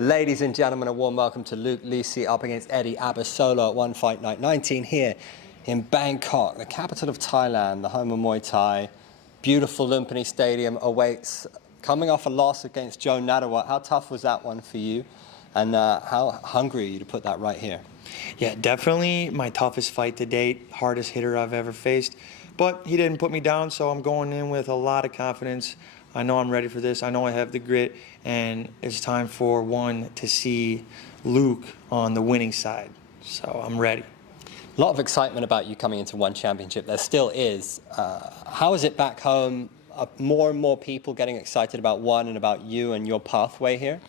Ladies and gentlemen, a warm welcome to Luke Lessei up against Eddie Abasolo at One Fight Night 19 here in Bangkok, the capital of Thailand, the home of Muay Thai. Beautiful Lumpini Stadium awaits, coming off a loss against Jo Nattawut. How tough was that one for you? And how hungry are you to put that right here? Yeah, definitely my toughest fight to date, hardest hitter I've ever faced. But he didn't put me down, so I'm going in with a lot of confidence. I know I'm ready for this. I know I have the grit, and it's time for one to see Luke on the winning side. So I'm ready. A lot of excitement about you coming into One Championship. There still is. How is it back home? Are more and more people getting excited about One and about you and your pathway here?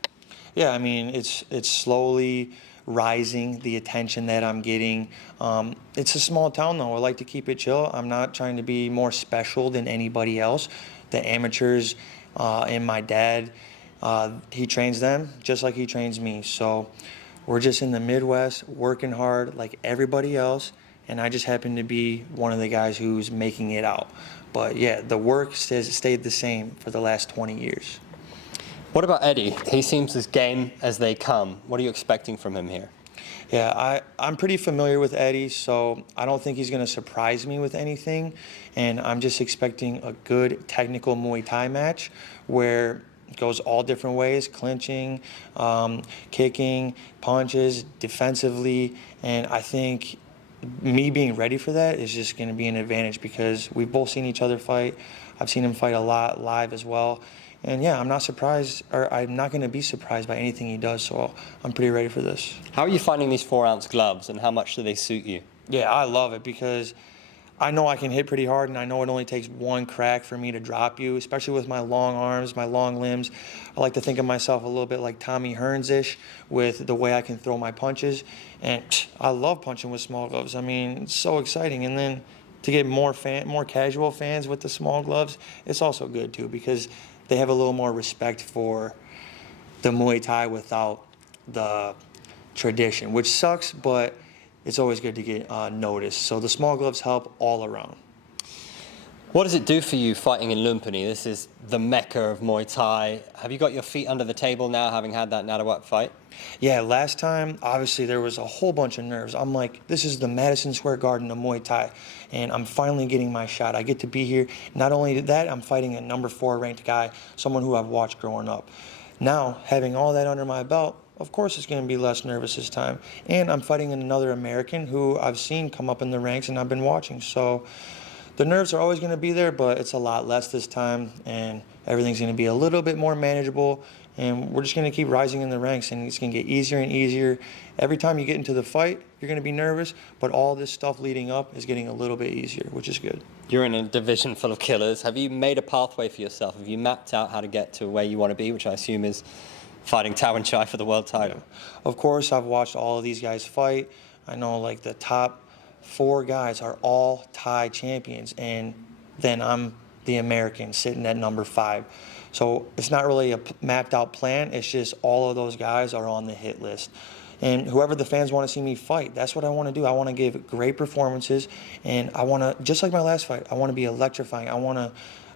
Yeah, I mean, it's slowly rising, the attention that I'm getting. It's a small town, though. I like to keep it chill. I'm not trying to be more special than anybody else. The amateurs and my dad, he trains them just like he trains me. So we're just in the Midwest working hard like everybody else, and I just happen to be one of the guys who's making it out. But yeah, the work stayed the same for the last 20 years. What about Eddie? He seems as game as they come. What are you expecting from him here? Yeah, I'm pretty familiar with Eddie, so I don't think he's going to surprise me with anything. And I'm just expecting a good technical Muay Thai match where it goes all different ways, clinching, kicking, punches, defensively. And I think me being ready for that is just going to be an advantage because we've both seen each other fight. I've seen him fight a lot live as well. And yeah, I'm not surprised, or I'm not going to be surprised by anything he does, so I'm pretty ready for this. How are you finding these 4-ounce gloves, and how much do they suit you? Yeah, I love it because I know I can hit pretty hard, and I know it only takes one crack for me to drop you, especially with my long arms, my long limbs. I like to think of myself a little bit like Tommy Hearns-ish with the way I can throw my punches, and I love punching with small gloves. I mean, it's so exciting. And then to get more casual fans with the small gloves, it's also good too because they have a little more respect for the Muay Thai without the tradition, which sucks, but it's always good to get noticed. So the small gloves help all around. What does it do for you fighting in Lumpini? This is the mecca of Muay Thai. Have you got your feet under the table now, having had that Nattawut fight? Yeah, last time, obviously, there was a whole bunch of nerves. I'm like, this is the Madison Square Garden of Muay Thai, and I'm finally getting my shot. I get to be here. Not only that, I'm fighting a number 4 ranked guy, someone who I've watched growing up. Now, having all that under my belt, of course it's going to be less nervous this time. And I'm fighting another American who I've seen come up in the ranks and I've been watching. So the nerves are always going to be there, but it's a lot less this time, and everything's going to be a little bit more manageable, and we're just going to keep rising in the ranks, and it's going to get easier and easier. Every time you get into the fight, you're going to be nervous, but all this stuff leading up is getting a little bit easier, which is good. You're in a division full of killers. Have you made a pathway for yourself? Have you mapped out how to get to where you want to be, which I assume is fighting Tawanchai for the world title? Yeah. Of course, I've watched all of these guys fight. I know like the top 4 guys are all Thai champions, and then I'm the American sitting at number 5. So it's not really a mapped out plan. It's just all of those guys are on the hit list. And whoever the fans want to see me fight, that's what I want to do. I want to give great performances, and I want to, just like my last fight, I want to be electrifying. I want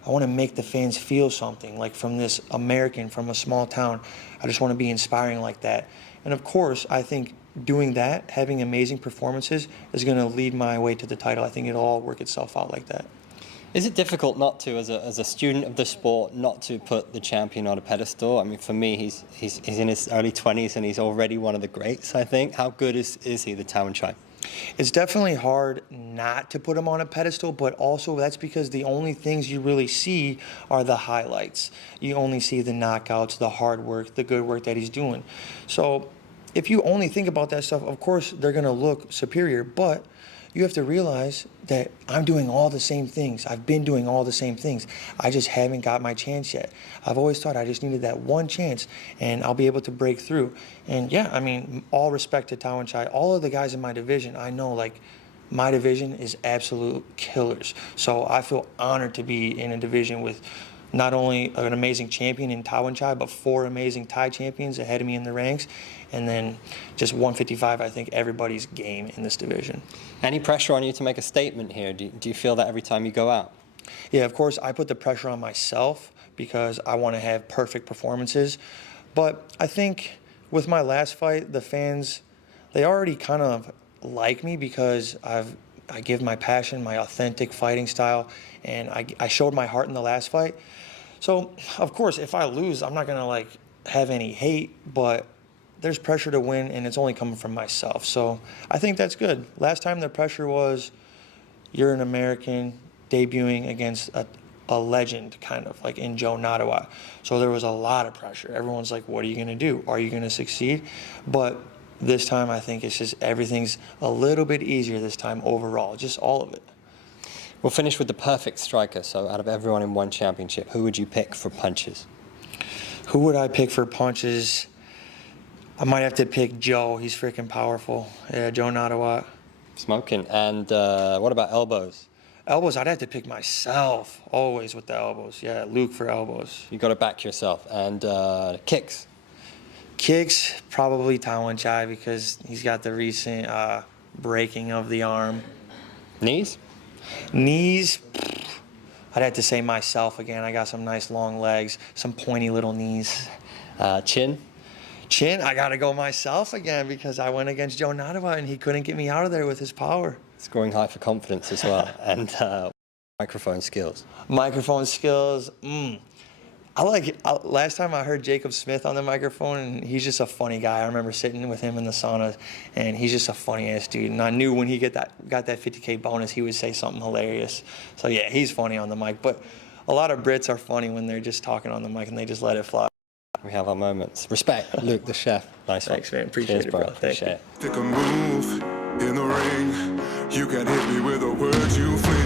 to make the fans feel something, like from this American, from a small town. I just want to be inspiring like that. And of course, I think doing that, having amazing performances, is going to lead my way to the title. I think it'll all work itself out like that. Is it difficult not to, as a student of the sport, not to put the champion on a pedestal? I mean, for me, he's in his early 20s and he's already one of the greats, I think. How good is he, the Tawanchai? It's definitely hard not to put him on a pedestal, but also that's because the only things you really see are the highlights. You only see the knockouts, the hard work, the good work that he's doing. So if you only think about that stuff, of course, they're going to look superior, but you have to realize that I'm doing all the same things. I've been doing all the same things. I just haven't got my chance yet. I've always thought I just needed that one chance, and I'll be able to break through. And yeah, I mean, all respect to Tawanchai. All of the guys in my division, I know, like, my division is absolute killers. So I feel honored to be in a division with not only an amazing champion in Tawanchai, but 4 amazing Thai champions ahead of me in the ranks. And then just 155, I think everybody's game in this division. Any pressure on you to make a statement here? Do you feel that every time you go out? Yeah, of course, I put the pressure on myself because I want to have perfect performances. But I think with my last fight, the fans, they already kind of like me because I give my passion, my authentic fighting style, and I showed my heart in the last fight. So, of course, if I lose, I'm not going to, like, have any hate, but there's pressure to win, and it's only coming from myself. So I think that's good. Last time the pressure was, you're an American debuting against a legend, kind of, like in Jo Nattawut. So there was a lot of pressure. Everyone's like, what are you going to do? Are you going to succeed? But this time, I think it's just everything's a little bit easier this time overall, just all of it. We'll finish with the perfect striker. So out of everyone in one championship, who would you pick for punches? Who would I pick for punches? I might have to pick Joe. He's freaking powerful. Yeah, Jo Nattawut. Smoking. And what about elbows? Elbows, I'd have to pick myself. Always with the elbows. Yeah, Luke for elbows. You got to back yourself. And kicks? Kicks, probably Tawanchai because he's got the recent breaking of the arm. Knees? Knees, I'd have to say myself again. I got some nice long legs, some pointy little knees. Chin? Chin, I got to go myself again because I went against Jo Nattawut and he couldn't get me out of there with his power. Scoring high for confidence as well. And microphone skills? Microphone skills, last time I heard Jacob Smith on the microphone, and he's just a funny guy. I remember sitting with him in the sauna, and he's just a funny-ass dude. And I knew when he got that 50K bonus, he would say something hilarious. So, yeah, he's funny on the mic. But a lot of Brits are funny when they're just talking on the mic, and they just let it fly. We have our moments. Respect, Luke, the chef. Nice one. Thanks, man. Appreciate it, bro. Appreciate it. Take a move in the ring. You can hit me with a word you fling.